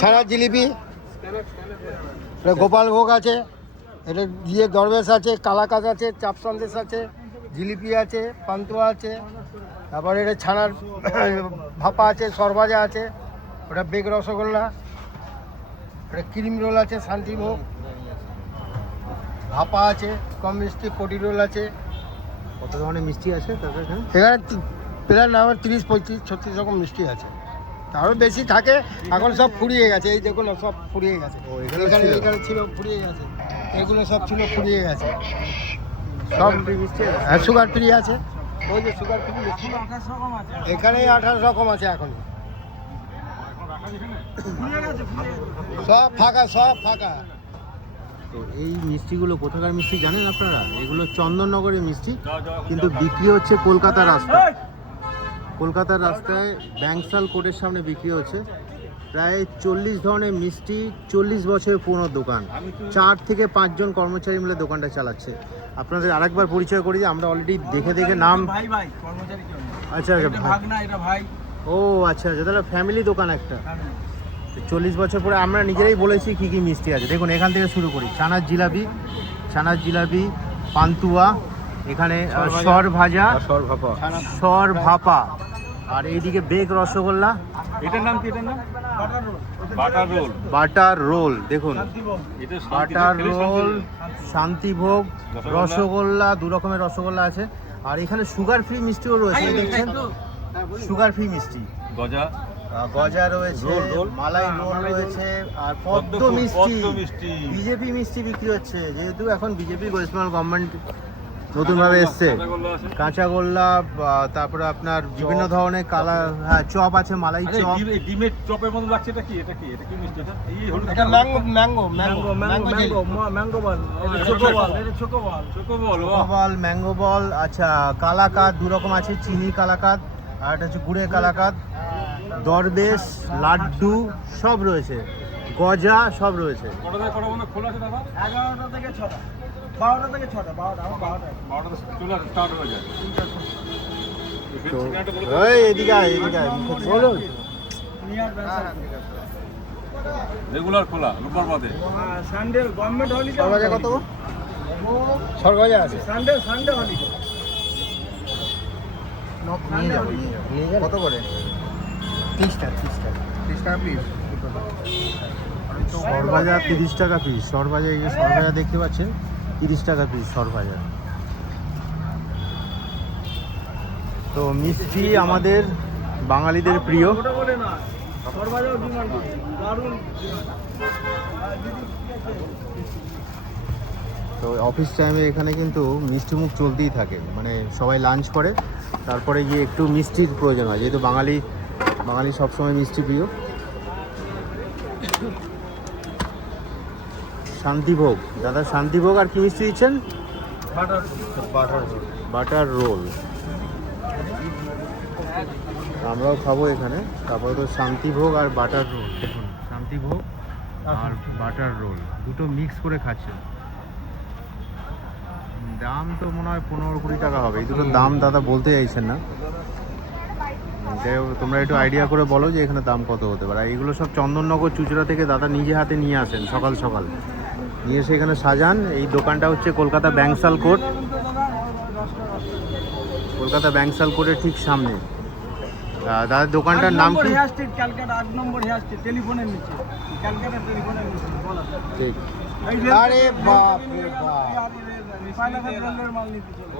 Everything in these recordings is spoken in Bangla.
ছানার জিলিপি, এটা গোপালভোগ আছে, এটা দিয়ে দরবেশ আছে, কালাকাঁদ আছে, চাপ সন্দেশ আছে, জিলিপি আছে, পান্তুয়া আছে, তারপরে এটা ছানার ভাপা আছে, সরভাজা আছে, ওটা বেগ রসগোল্লা, এটা ক্রিম রোল আছে, শান্তিভোগ, ভাপা আছে, কম মিষ্টি কোটি রোল আছে। কত ধরনের মিষ্টি আছে তারপরে এখানে? এখানে প্রায় না 30, 35, 36 রকম মিষ্টি আছে, তারও বেশি থাকে। এখন সব ফুরিয়ে গেছে, এই দেখুন না, সব ফুরিয়ে গেছে। এখানে ছিল ফুরিয়ে গেছে, এগুলো সব ছিল ফুরিয়ে গেছে। সব মিষ্টি, হ্যাঁ সুগার ফ্রি আছে, ওই যে সুগার ফ্রি মিষ্টি এখানেই 28 রকম আছে। এখন সব ফাঁকা, সব ফাঁকা। তো এই মিষ্টিগুলো কোথাকার মিষ্টি জানেন আপনারা? এগুলো চন্দননগরের মিষ্টি, কিন্তু বিক্রি হচ্ছে কলকাতার রাস্তায়। কলকাতার রাস্তায় ব্যাংসাল কোর্টের সামনে বিক্রি হচ্ছে। প্রায় 40 ধরনের মিষ্টি, 40 বছরের পুরনো দোকান, 4 থেকে 5 জন কর্মচারী মিলে দোকানটা চালাচ্ছে। আপনাদের আরেকবার পরিচয় করি যে আমরা অলরেডি দেখে দেখে নাম। আচ্ছা আচ্ছা, ভাই। ও আচ্ছা আচ্ছা, তাহলে ফ্যামিলি দোকান একটা। 40 বছর পরে আমরা নিজেরাই বলেছি কি কি মিষ্টি আছে। দেখুন এখান থেকে শুরু করি। ছানার জিলাপি, পান্তুয়া, এখানে সর ভাজা, সর ভাপা, আর এইদিকে বেগ রসগোল্লা। এটার নাম কি? এটার নাম বাটার রোল। দেখুন বাটার রোল, শান্তিভোগ, রসগোল্লা, 2 রকমের রসগোল্লা আছে। আর এখানে সুগার ফ্রি মিষ্টিও রয়েছে, দেখছেন সুগার ফ্রি মিষ্টি। গজা রয়েছে, মালাই রোল রয়েছে, আর পদ্ম মিষ্টি। বিজেপি মিষ্টি বিক্রি হচ্ছে, যেহেতু এখন বিজেপি ওয়েস্ট বেঙ্গল গভর্নমেন্ট নতুনভাবে এসছে। কাঁচাগোল্লা, তারপরে আপনার বিভিন্ন ধরনের কালা, হ্যাঁ চপ আছে, মালাই চপ। ডিমের চপের মতো লাগছে। এটা কি? এটা কি মিষ্টি? এটা ম্যাঙ্গো বল, ম্যাঙ্গো বল। আচ্ছা, কালাকাঁদ 2 রকম আছে, চিনি কালাকাঁদ আর এটা হচ্ছে গুড়ের কালাকাঁদ। দরবেশ, লাড্ডু সব রয়েছে, গজা সব রয়েছে। খোলা আছে দাদা? 11টা থেকে 6টা, 12টা থেকে 6টা, 12টা স্টার্ট হয়ে যায়। এদিকে বলো। রেগুলার খোলা রোববার বাদে। Sunday government holiday. সরভাজা কত? সরভাজা আছে, সানডে হলিডে। কত করে? 30 টাকা পিস। সরভাজা 30 টাকা পিস। সরভাজা, এই যে সরভাজা দেখতে পাচ্ছেন, 30 টাকা পিস সরভাজা। তো মিষ্টি আমাদের বাঙালিদের প্রিয়। তো অফিস টাইমে এখানে কিন্তু মিষ্টি মুখ চলতেই থাকে, মানে সবাই লাঞ্চ করে তারপরে গিয়ে একটু মিষ্টির প্রয়োজন হয়, যেহেতু বাঙালি সবসময় মিষ্টি প্রিয়। শান্তিভোগ, দাদা শান্তিভোগ আর কি মিষ্টি দিচ্ছেন? Butter roll. আমরাও খাবো এখানে। তারপরে তো শান্তিভোগ আর বাটার রোল। দেখুন শান্তিভোগ আর বাটার রোল দুটো মিক্স করে খাচ্ছেন। দাম তো মনে হয় 15-20 টাকা হবে। এই দুটোর দাম দাদা বলতে চাইছেন না। তোমরা একটু আইডিয়া করে বলো যে এখানে দাম কত হতে পারে। এইগুলো সব চন্দননগর চুচড়া থেকে দাদা নিজে হাতে নিয়ে আসেন, সকাল সকাল নিয়ে এসে এখানে সাজান। এই দোকানটা হচ্ছে কলকাতা ব্যাংসাল কোর্ট, কোর্টের ঠিক সামনে। দাদার দোকানটার নাম কি? ক্যালকাটা 8 নম্বর হেয়ার স্ট্রিট, টেলিফোনের নিচে, ক্যালকাটা টেলিফোনের নিচে। ঠিক। আরে বাপ রে বাপ।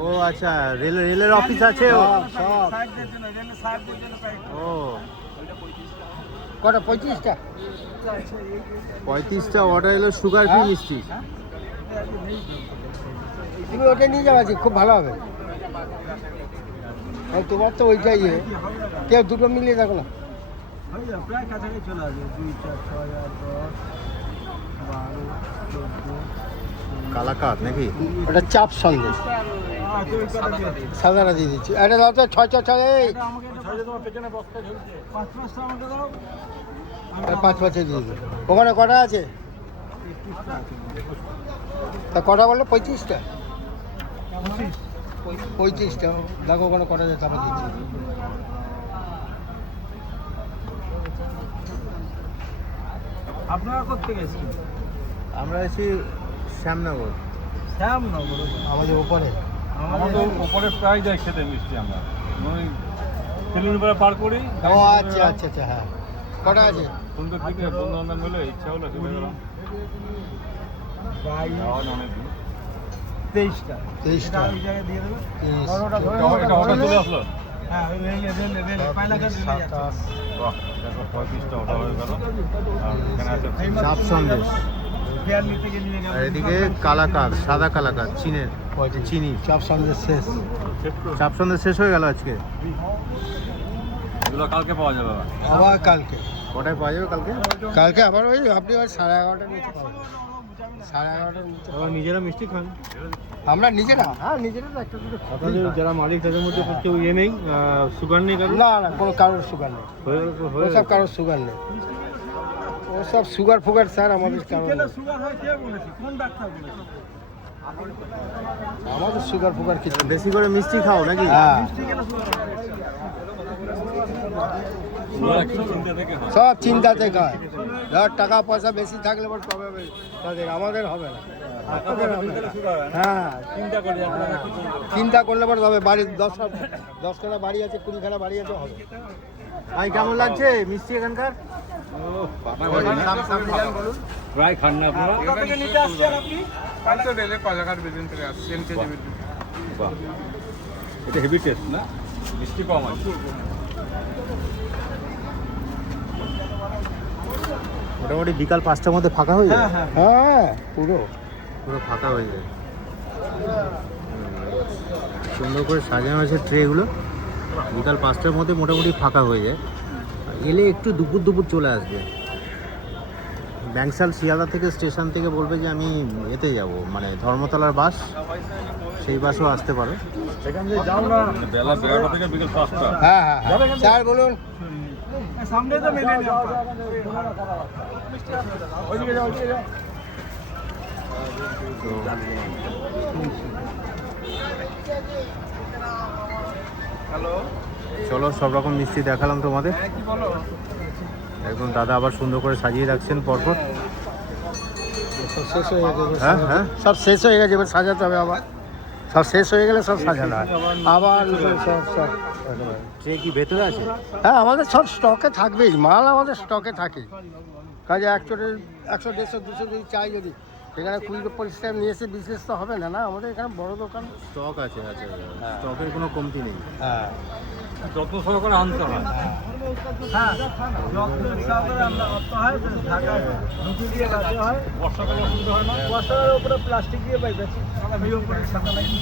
ও আচ্ছা, রেলের অফিস আছে। ও কটা? 35টা। 35টা অর্ডার এলো সুগার ফ্রি মিষ্টি। তুমি ওটা নিয়ে যাও, আছে খুব ভালো হবে। তোমার তো ওইটাই, কেউ দুটো মিলিয়ে দেখো না। প্রায় কাছাকাছি চলে আসবে। 2, 4, 6, 10, 12, কালাকাঁদ নাকি? ওটা চাপ সন্দেশ, সাদাটা দিয়ে দিচ্ছি। এটা দাও তো 6 এই 5 দিয়ে দিচ্ছি। ওখানে কটা আছে? তা কটা বললো? 35টা। 35টা দেখো ওখানে কটা যায়, তারপর দিচ্ছি। আপনারা কোথেকে এসেছেন? আমরা আছি শ্যামনগর। শ্যামনগর। আমাদের ওপরে আমাদের ওপরে প্রায় যাই খেতে মিষ্টি আমরা ওই তেলুনিপাড়া পার করি ও আচ্ছা আচ্ছা আচ্ছা হ্যাঁ কটা আছে সুন্দর দিকে বন্ধু বান্ধব মিলে ইচ্ছা হলো চলে গেলাম যাওয়া অনেকদিন 23টা। 23টা। ওই জায়গায় দিয়ে দেবে। 30, বড়টা ধরে এটা অর্ডার চলে আসলো হ্যাঁ, ওই রেলে পাইলাঘাট রেলে যাচ্ছে। 27, বাহ দেখো 35টা অর্ডার হয়ে গেল আর এখানে আছে চাপ সন্দেশ। ফেয়ারলি থেকে নিয়ে গেলাম। আর এদিকে কালাকাঁদ, সাদা কালাকাঁদ, চীনের চিনি। চাপ সন্দেশ শেষ চাপ সন্দেশ শেষ হয়ে গেল আজকে। এগুলো কালকে পাওয়া যাবে আবার। আবার কালকে কটায় পাওয়া যাবে কালকে? কালকে আবার ওই আপনি ওই 11:30টার নিচে পাবেন 11:30টার নিচে আবার নিজেরা মিষ্টি খান? আমরা নিজেরা হ্যাঁ নিজেরা তো একটা দুটো আপনাদের যারা মালিক তাদের মধ্যে কেউ ইয়ে নেই, সুগার নেই কারণ? না না কোনো কারোর সুগার নেই ওসব কারোর সুগার নেই ওসব সুগার ফুগার স্যার আমাদের কারোর খেলে নেই। সুগার হয় কে বলেছে? কোন ডাক্তার বলেছে? আমাদের সুগার ফুগার কিছু নেই। বেশি করে মিষ্টি খাও নাকি? হ্যাঁ মিষ্টি খেলে সুগার হয়। ওরা একটু চিন্তা থেকে হয় সব চিন্তাতে খায় ধর টাকা পয়সা বেশি থাকলে পর কবে হবে তাদের আমাদের হবে না আপনাদের হবে না। হ্যাঁ চিন্তা করি আপনারা কি চিন্তা চিন্তা করলে পর হবে বাড়ির 10খানা বাড়ি আছে 20খানা বাড়ি আছে হবে ভাই কেমন লাগছে মিষ্টি এখানকার? প্রায় খান না আপনারা কোথা থেকে নিতে আসছেন আপনি? বাহ এটা হেভি টেস্ট না মিষ্টি কম আছে মোটামুটি বিকাল 5টার মধ্যে ফাঁকা হয়ে যায়? হ্যাঁ। হ্যাঁ পুরো পুরো ফাঁকা হয়ে যায়। সুন্দর করে সাজানো আছে ট্রেগুলো। বিকাল 5টার মধ্যে মোটামুটি ফাঁকা হয়ে যায়। এলে একটু দুপুর দুপুর চলে আসবে। ব্যাংসাল শিয়ালদা থেকে স্টেশন থেকে বলবে যে আমি এতে যাব, মানে ধর্মতলার বাস, সেই বাসও আসতে পারো। এখান থেকে যাও না। বেলা 11টা থেকে বিকেল 5টা হ্যাঁ হ্যাঁ স্যার বলুন সামনে তো মেলে নেই ওইদিকে যাও ওইদিকে যাও। চলো সব রকম মিষ্টি দেখালাম তোমাদের। কি বলো? একদম দাদা আবার সুন্দর করে সাজিয়ে রাখছেন পরপর। সব শেষ হয়ে গেছে হ্যাঁ হ্যাঁ সব শেষ হয়ে গেছে এবার সাজাতে হবে আবার সব শেষ হয়ে গেলে সব সাজানো হয় আবার সব সব ট্রে কি ভেতরে আছে? হ্যাঁ আমাদের সব স্টকে থাকবেই মাল আমাদের স্টকে থাকে কাজে 100-150-200 যদি চাই যদি সেখানে 20 টাইম নিয়ে এসে বিজনেস তো হবে না না আমাদের এখানে বড় দোকান স্টক আছে, আচ্ছা স্টকের কোনো কমতি নেই। হ্যাঁ যত্ন সহকারে আনতে হয় হ্যাঁ, যত্নের সহকারে আমরা করতে হয়, ঢাকায় ঢুকি দিয়ে রাখতে হয়। বর্ষাকালে অসুবিধা হয় না বস্তার উপরে প্লাস্টিক দিয়ে বাইবেছি, সাদা ভিড় উপরে সাদা লাগি।